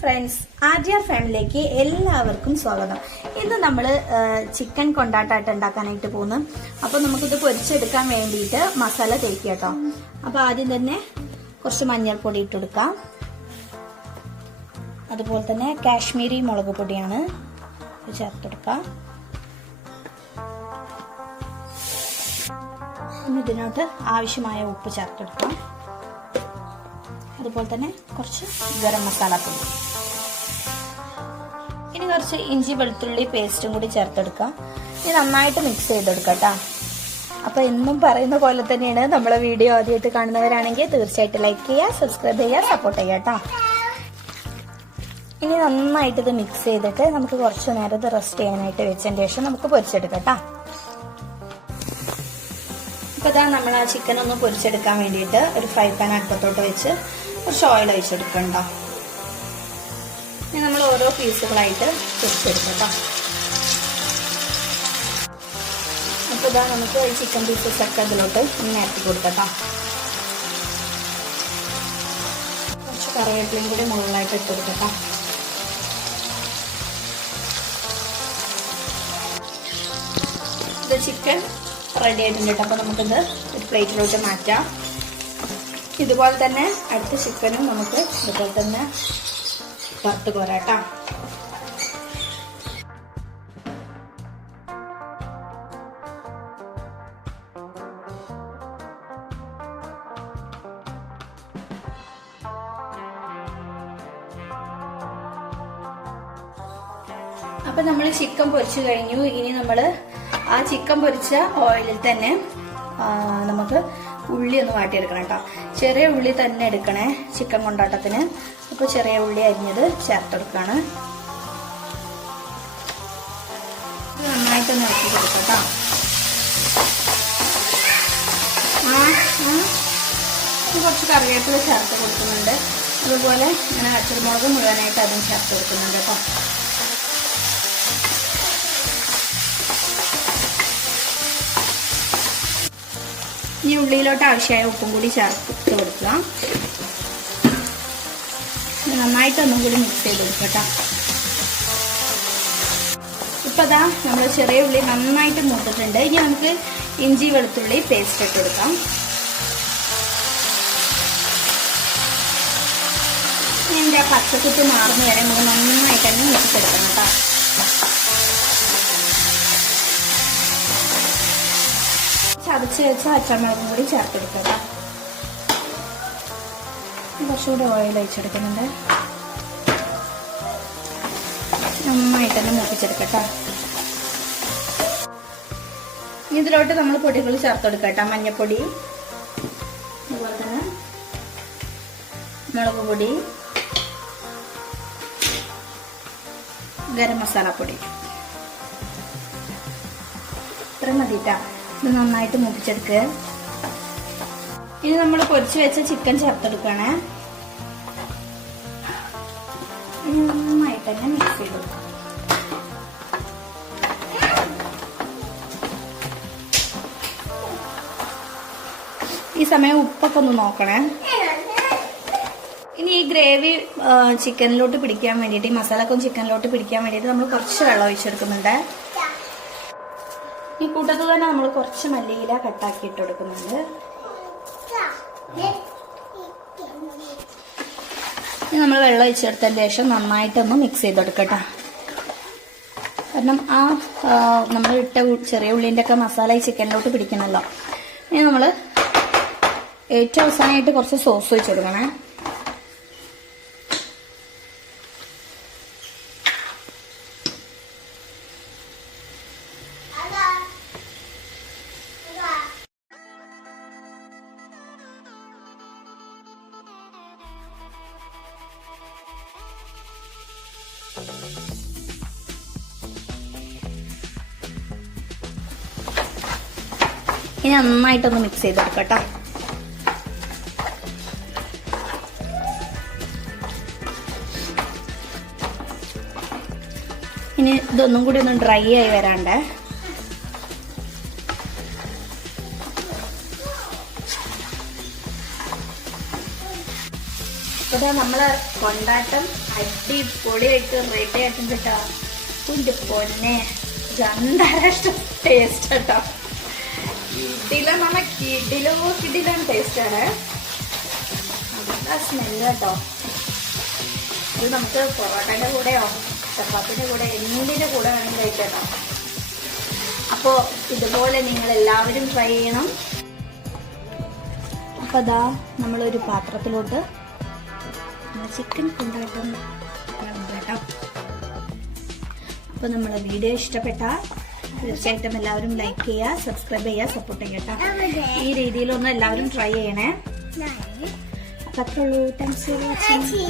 Friends, ആർജിആർ ഫാമിലിയിലേക്ക് എല്ലാവർക്കും സ്വാഗതം. ഇന്ന് നമ്മൾ ചിക്കൻ കൊണ്ടാട്ടായിട്ട് ഉണ്ടാക്കാനായിട്ട് പോകുന്നു. അപ്പൊ നമുക്കിത് പൊരിച്ചെടുക്കാൻ വേണ്ടിയിട്ട് മസാല തേക്കുക കേട്ടോ. അപ്പൊ ആദ്യം തന്നെ കുറച്ച് മഞ്ഞൾപ്പൊടി ഇട്ടെടുക്കാം. അതുപോലെ തന്നെ കാശ്മീരി മുളക് പൊടിയാണ് ചേർത്തെടുക്കാം. ഇതിനോട്ട് ആവശ്യമായ ഉപ്പ് ചേർത്തെടുക്കാം. അതുപോലെ തന്നെ കുറച്ച് ഗരം മസാല പൊടി. ഇനി കുറച്ച് ഇഞ്ചി വെളുത്തുള്ളി പേസ്റ്റും കൂടി ചേർത്തെടുക്കാം. ഇനി നന്നായിട്ട് മിക്സ് ചെയ്തെടുക്കാം കേട്ടോ. അപ്പൊ എന്നും പറയുന്ന പോലെ തന്നെയാണ്, നമ്മളെ വീഡിയോ ആദ്യമായിട്ട് കാണുന്നവരാണെങ്കിൽ തീർച്ചയായിട്ടും ലൈക്ക് ചെയ്യുക, സബ്സ്ക്രൈബ് ചെയ്യുക, സപ്പോർട്ട് ചെയ്യുക കേട്ടോ. ഇനി നന്നായിട്ട് ഇത് മിക്സ് ചെയ്തിട്ട് നമുക്ക് കുറച്ച് നേരം ഇത് റെസ്റ്റ് ചെയ്യാനായിട്ട് വെച്ചതിന് ശേഷം നമുക്ക് പൊരിച്ചെടുക്കാം കേട്ടോ. ഇപ്പൊ ഇതാ നമ്മൾ ആ ചിക്കൻ ഒന്ന് പൊരിച്ചെടുക്കാൻ വേണ്ടിയിട്ട് ഒരു ഫ്രൈ പാൻ അടുപ്പത്തോട്ട് വെച്ച് കുറച്ച് ഓയിൽ ഒഴിച്ചെടുക്കണ്ടോ. ഇനി നമ്മൾ ഓരോ പീസുകളായിട്ട് പൊരിച്ചെടുക്കാം. അപ്പൊ ഇതാ നമുക്ക് ഈ ചിക്കൻ പീസസ് ഒക്കെ ഇതിലോട്ട് ഒന്ന് നിരത്തി കൊടുക്കാം. കുറച്ച് കറിവേപ്പിലയും കൂടി മുകളിലായിട്ട് ഇട്ട് കൊടുക്കാം. ഇത് ചിക്കൻ റെഡി ആയിട്ടുണ്ട്. അപ്പൊ നമുക്കിത് ഒരു പ്ലേറ്റിലോട്ട് മാറ്റാം. ഇതുപോലെ തന്നെ അടുത്ത ചിക്കനും നമുക്ക് ഇതുപോലെ തന്നെ വറുത്ത് കോരാട്ടോ. അപ്പൊ നമ്മൾ ചിക്കൻ പൊരിച്ചു കഴിഞ്ഞു. ഇനി നമ്മള് ആ ചിക്കൻ പൊരിച്ച ഓയിലിൽ തന്നെ നമുക്ക് ഉള്ളി ഒന്ന് വാട്ടിയെടുക്കണം കേട്ടോ. ചെറിയ ഉള്ളി തന്നെ എടുക്കണേ ചിക്കൻ കൊണ്ടാട്ടത്തിന്. അപ്പൊ ചെറിയ ഉള്ളി അരിഞ്ഞത് ചേർത്തെടുക്കാണ്. നന്നായിട്ടൊന്ന് ഇറക്കി കൊടുക്കാം. കുറച്ച് കറിവേപ്പില ചേർത്ത് കൊടുക്കുന്നുണ്ട്. അതുപോലെ ഇങ്ങനെ പച്ചമുളക് മുഴുവനായിട്ട് അതും ചേർത്ത് കൊടുക്കുന്നുണ്ട് കേട്ടോ. ഈ ഉള്ളിയിലോട്ട് ആവശ്യമായ ഉപ്പും കൂടി ചേർത്ത് കൊടുക്കുക. നന്നായിട്ട് ഒന്നും കൂടി മിക്സ് ചെയ്ത് കൊടുക്കട്ടോ. ഇപ്പൊ അതാ നമ്മൾ ചെറിയ ഉള്ളി നന്നായിട്ട് മൂത്തിട്ടുണ്ട്. ഇനി നമുക്ക് ഇഞ്ചി വെളുത്തുള്ളി പേസ്റ്റ് ഇട്ട് കൊടുക്കാം. ഇതിന്റെ പച്ചക്കുത്ത് മാറുന്ന വരെ നമുക്ക് നന്നായിട്ട് തന്നെ മിക്സ് എടുക്കണം കേട്ടോ. ചതച്ച് വെച്ച പച്ചമുളകും കൂടി ചേർത്തെടുക്കുക. കുറച്ചുകൂടി ഓയിൽ ഒഴിച്ചെടുക്കുന്നുണ്ട്. നന്നായിട്ട് തന്നെ മൂപ്പിച്ചെടുക്കട്ടോ. ഇതിലോട്ട് നമ്മൾ പൊടികൾ ചേർത്തെടുക്കട്ടോ. മഞ്ഞൾപ്പൊടി, അതുപോലെ തന്നെ മുളക് പൊടി, ഗരം മസാല പൊടി, ഇത്ര മതിട്ടാ. ഇത് നന്നായിട്ട് മൂപ്പിച്ചെടുക്കുക. ഇനി നമ്മൾ പൊരിച്ചു വെച്ച ചിക്കൻ ചേർത്തെടുക്കണേ. നന്നായിട്ട് തന്നെ മിക്സ് ചെയ്ത് കൊടുക്കാം. ഈ സമയം ഉപ്പൊക്കെ ഒന്ന് നോക്കണേ. ഇനി ഈ ഗ്രേവി ചിക്കനിലോട്ട് പിടിക്കാൻ വേണ്ടിയിട്ട്, ഈ മസാലക്കും ചിക്കനിലോട്ട് പിടിക്കാൻ വേണ്ടിയിട്ട് നമ്മൾ കുറച്ച് വെള്ളം ഒഴിച്ചെടുക്കുന്നുണ്ട്. ഈ കൂട്ടത്തിൽ തന്നെ നമ്മൾ കുറച്ച് മല്ലിയില കട്ടാക്കി ഇട്ട് കൊടുക്കുന്നുണ്ട്. നമ്മൾ വെള്ളം ഒഴിച്ചെടുത്തതിന് ശേഷം നന്നായിട്ടൊന്ന് മിക്സ് ചെയ്തെടുക്കട്ടോ. കാരണം ആ നമ്മൾ ഇട്ട ചെറിയ ഉള്ളിൻ്റെ ഒക്കെ മസാല ഈ ചിക്കനിലോട്ട് പിടിക്കണമല്ലോ. ഇനി നമ്മൾ ഏറ്റവും അവസാനമായിട്ട് കുറച്ച് സോസ് ഒഴിച്ച് കൊടുക്കണേ. ഇനി നന്നായിട്ടൊന്ന് മിക്സ് ചെയ്തെടുക്കട്ടോ. ഇനി ഇതൊന്നും കൂടി ഒന്ന് ഡ്രൈ ആയി വരാണ്ടേ. അതാ നമ്മളെ കൊണ്ടാട്ടം അടിപൊളിയായിട്ട് റെഡി ആയിട്ടും കേട്ടോ. കുഞ്ഞു പൊന്നെ ഗന്ധരാഷ്ട്ര ടേസ്റ്റ് കേട്ടോ. കിടിലം നമ്മ കിടിലം ടേസ്റ്റാണ്. നല്ല സ്മെല്ല് കേട്ടോ. ഇത് നമുക്ക് പൊറോട്ടയുടെ കൂടെയോ ചപ്പാത്തിൻ്റെ കൂടെ എന്തിൻ്റെ കൂടെ വേണമെങ്കിൽ കഴിക്കാം. അപ്പോൾ ഇതുപോലെ നിങ്ങൾ എല്ലാവരും ട്രൈ ചെയ്യണം. അപ്പോൾ അതാ നമ്മളൊരു പാത്രത്തിലോട്ട് ചിക്കൻ കൊണ്ടാട്ടം കേട്ടോ. അപ്പോൾ നമ്മളെ വീഡിയോ ഇഷ്ടപ്പെട്ടാൽ തീർച്ചയായിട്ടും എല്ലാവരും ലൈക്ക് ചെയ്യുക, സബ്സ്ക്രൈബ് ചെയ്യുക, സപ്പോർട്ട് ചെയ്യട്ടോ. ഈ രീതിയിലൊന്നും എല്ലാവരും ട്രൈ ചെയ്യണേ. അപ്പോൾ അത്രയുള്ളൂ. Thanks for watching.